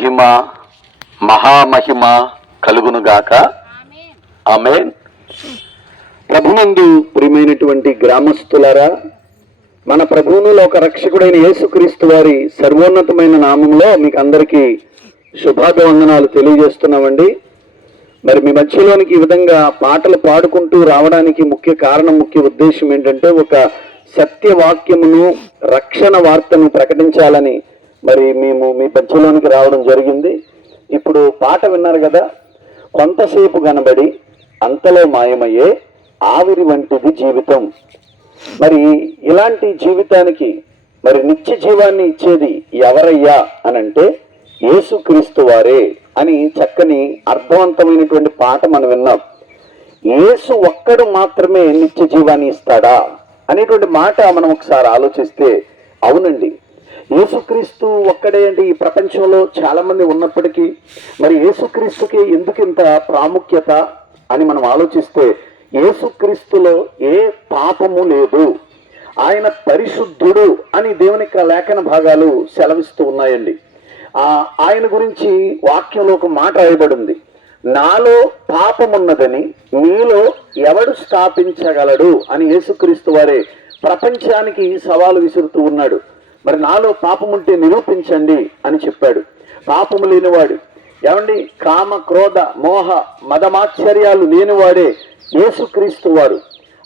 మహిమ మహామహిమ కలుగునుగాక. ఆమె ప్రభునందు ప్రియమైనటువంటి గ్రామస్తులారా మన ప్రభువును ఒక రక్షకుడైన యేసుక్రీస్తు వారి సర్వోన్నతమైన నామంలో మీకు అందరికీ శుభాభివందనాలు తెలియజేస్తున్నామండి. మరి మీ మధ్యలోనికి ఈ విధంగా పాటలు పాడుకుంటూ రావడానికి ముఖ్య కారణం ముఖ్య ఉద్దేశం ఏంటంటే ఒక సత్యవాక్యమును రక్షణ వార్తను ప్రకటించాలని మరి మేము మీ పద్యలోనికి రావడం జరిగింది. ఇప్పుడు పాట విన్నారు కదా కొంతసేపు కనబడి అంతలో మాయమయ్యే ఆవిరి వంటిది జీవితం. మరి ఇలాంటి జీవితానికి మరి నిత్య జీవాన్ని ఇచ్చేది ఎవరయ్యా అని అంటే యేసుక్రీస్తు వారే అని చక్కని అర్థవంతమైనటువంటి పాట మనం విన్నాం. యేసు ఒక్కడు మాత్రమే నిత్య జీవాన్ని ఇస్తాడా అనేటువంటి మాట మనం ఒకసారి ఆలోచిస్తే అవునండి. యేసుక్రీస్తు ఒక్కడే అంటే ఈ ప్రపంచంలో చాలామంది ఉన్నప్పటికీ. మరి యేసుక్రీస్తుకి ఎందుకు ఇంత ప్రాముఖ్యత అని మనం ఆలోచిస్తే యేసుక్రీస్తులో ఏ పాపము లేదు. ఆయన పరిశుద్ధుడు అని దేవుని యొక్క లేఖన భాగాలు సెలవిస్తూ ఉన్నాయండి. ఆయన గురించి వాక్యంలో ఒక మాట రాయబడింది. నాలో పాపమున్నదని మీలో ఎవడు స్థాపించగలడు? అని యేసుక్రీస్తు వారే ప్రపంచానికి సవాలు విసురుతూ ఉన్నాడు. మరి నాలో పాపం ఉంటే నిరూపించండి అని చెప్పాడు. పాపము లేనివాడు. ఏమండి? కామ క్రోధ మోహ మదమాశ్చర్యాలు లేనివాడే యేసుక్రీస్తు వారు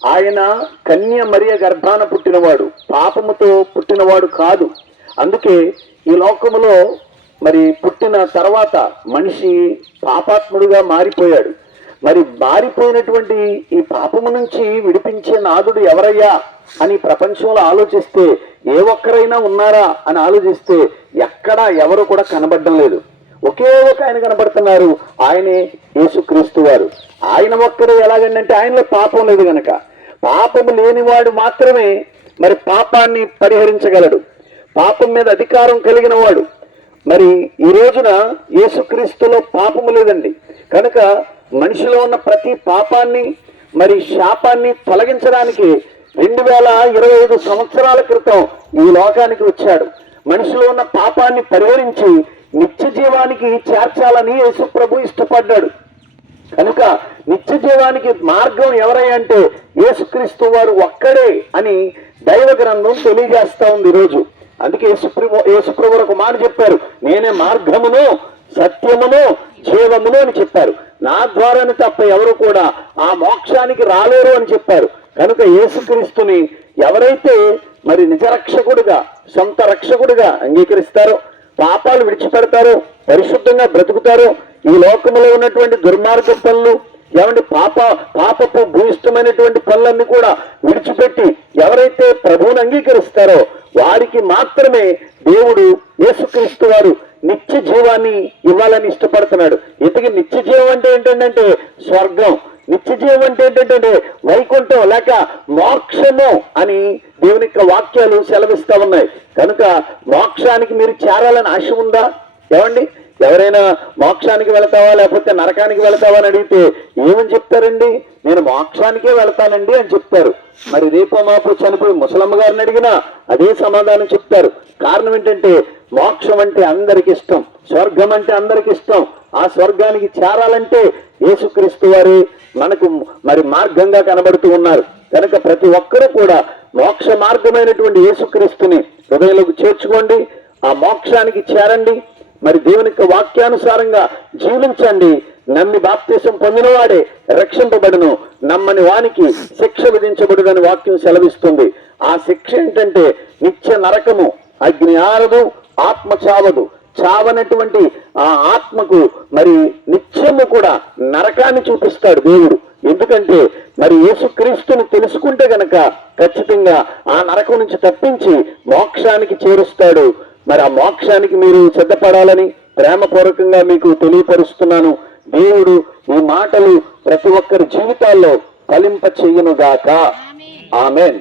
ఆయన కన్య మరియ గర్భాన పుట్టినవాడు. పాపముతో పుట్టినవాడు కాదు. అందుకే ఈ లోకములో మరి పుట్టిన తర్వాత మనిషి పాపాత్ముడుగా మారిపోయాడు. మరి మారిపోయినటువంటి ఈ పాపము నుంచి విడిపించే నాదుడు ఎవరయ్యా? అని ప్రపంచంలో ఆలోచిస్తే ఏ ఒక్కరైనా ఉన్నారా అని ఆలోచిస్తే ఎక్కడా ఎవరు కూడా కనబడడం లేదు. ఒకే ఒక ఆయన కనబడుతున్నారు. ఆయనే యేసుక్రీస్తు వారు. ఆయన ఒక్కడే ఎలాగంటే ఆయనలో పాపం లేదు గనక. పాపము లేనివాడు మాత్రమే మరి పాపాన్ని పరిహరించగలడు. పాపం మీద అధికారం కలిగిన వాడు. మరి ఈ రోజున యేసుక్రీస్తులో పాపము లేదండి. కనుక మనిషిలో ఉన్న ప్రతి పాపాన్ని మరి శాపాన్ని తొలగించడానికి రెండు వేల ఇరవై ఐదు సంవత్సరాల క్రితం ఈ లోకానికి వచ్చాడు. మనిషిలో ఉన్న పాపాన్ని పరిహరించి నిత్య జీవానికి చేర్చాలని యేసుప్రభు ఇష్టపడ్డాడు. కనుక నిత్య జీవానికి మార్గం ఎవరై అంటే యేసుక్రీస్తు వారు ఒక్కడే అని దైవ గ్రంథం తెలియజేస్తా ఉంది ఈరోజు. అందుకే యేసుప్రభు యేసుప్రభు ఒక మాట చెప్పారు. నేనే మార్గమును సత్యమును జీవమును అని చెప్పారు. నా ద్వారానే తప్ప ఎవరు కూడా ఆ మోక్షానికి రాలేరు అని చెప్పారు. కనుక యేసుక్రీస్తుని ఎవరైతే మరి నిజరక్షకుడిగా సొంత రక్షకుడిగా అంగీకరిస్తారో పాపాలు విడిచిపెడతారో పరిశుద్ధంగా బ్రతుకుతారో ఈ లోకంలో ఉన్నటువంటి దుర్మార్గ పనులు ఏమంటే పాప పాపపు భూయిష్టమైనటువంటి పనులన్నీ కూడా విడిచిపెట్టి ఎవరైతే ప్రభువుని అంగీకరిస్తారో వారికి మాత్రమే దేవుడు యేసుక్రీస్తు వారు నిత్య జీవాన్ని ఇవ్వాలని ఇష్టపడుతున్నాడు. ఇంతకీ నిత్య జీవం అంటే ఏంటంటే స్వర్గం. నిత్యజీవం అంటే ఏంటంటే వైకుంఠం లేక మోక్షము అని దేవుని యొక్క వాక్యాలు సెలవిస్తూ ఉన్నాయి. కనుక మోక్షానికి మీరు చేరాలని ఆశ ఉందా? ఏమండి? ఎవరైనా మోక్షానికి వెళతావా? లేకపోతే నరకానికి వెళతావా అని అడిగితే ఏమని చెప్తారండి? నేను మోక్షానికే వెళతానండి అని చెప్తారు. మరి రేపో మాపు చనిపోయి ముసలమ్మ గారిని అడిగినా అదే సమాధానం చెప్తారు. కారణం ఏంటంటే మోక్షం అంటే అందరికి ఇష్టం. స్వర్గం అంటే అందరికి ఇష్టం. ఆ స్వర్గానికి చేరాలంటే యేసుక్రీస్తు వారు మనకు మరి మార్గంగా కనబడుతూ ఉన్నారు. కనుక ప్రతి ఒక్కరూ కూడా మోక్ష మార్గమైనటువంటి యేసుక్రీస్తుని హృదయంలోకి చేర్చుకోండి. ఆ మోక్షానికి చేరండి. మరి దేవుని యొక్క వాక్యానుసారంగా జీవించండి. నమ్మి బాప్తీసం పొందినవాడే రక్షింపబడును. నమ్మని వానికి శిక్ష విధించబడుదని వాక్యం సెలవిస్తుంది. ఆ శిక్ష ఏంటంటే నిత్య నరకము అగ్ని ఆరదు ఆత్మ చావదు. చావనటువంటి ఆ ఆత్మకు మరి నిత్యము కూడా నరకాన్ని చూపిస్తాడు దేవుడు. ఎందుకంటే మరి యేసుక్రీస్తుని తెలుసుకుంటే గనక ఖచ్చితంగా ఆ నరకం నుంచి తప్పించి మోక్షానికి చేరుస్తాడు. మరి ఆ మోక్షానికి మీరు సిద్ధపడాలని ప్రేమపూర్వకంగా మీకు తెలియపరుస్తున్నాను. దేవుడు ఈ మాటలు ప్రతి ఒక్కరి జీవితాల్లో ఫలింప చెయ్యనుగాక ఆమెన్.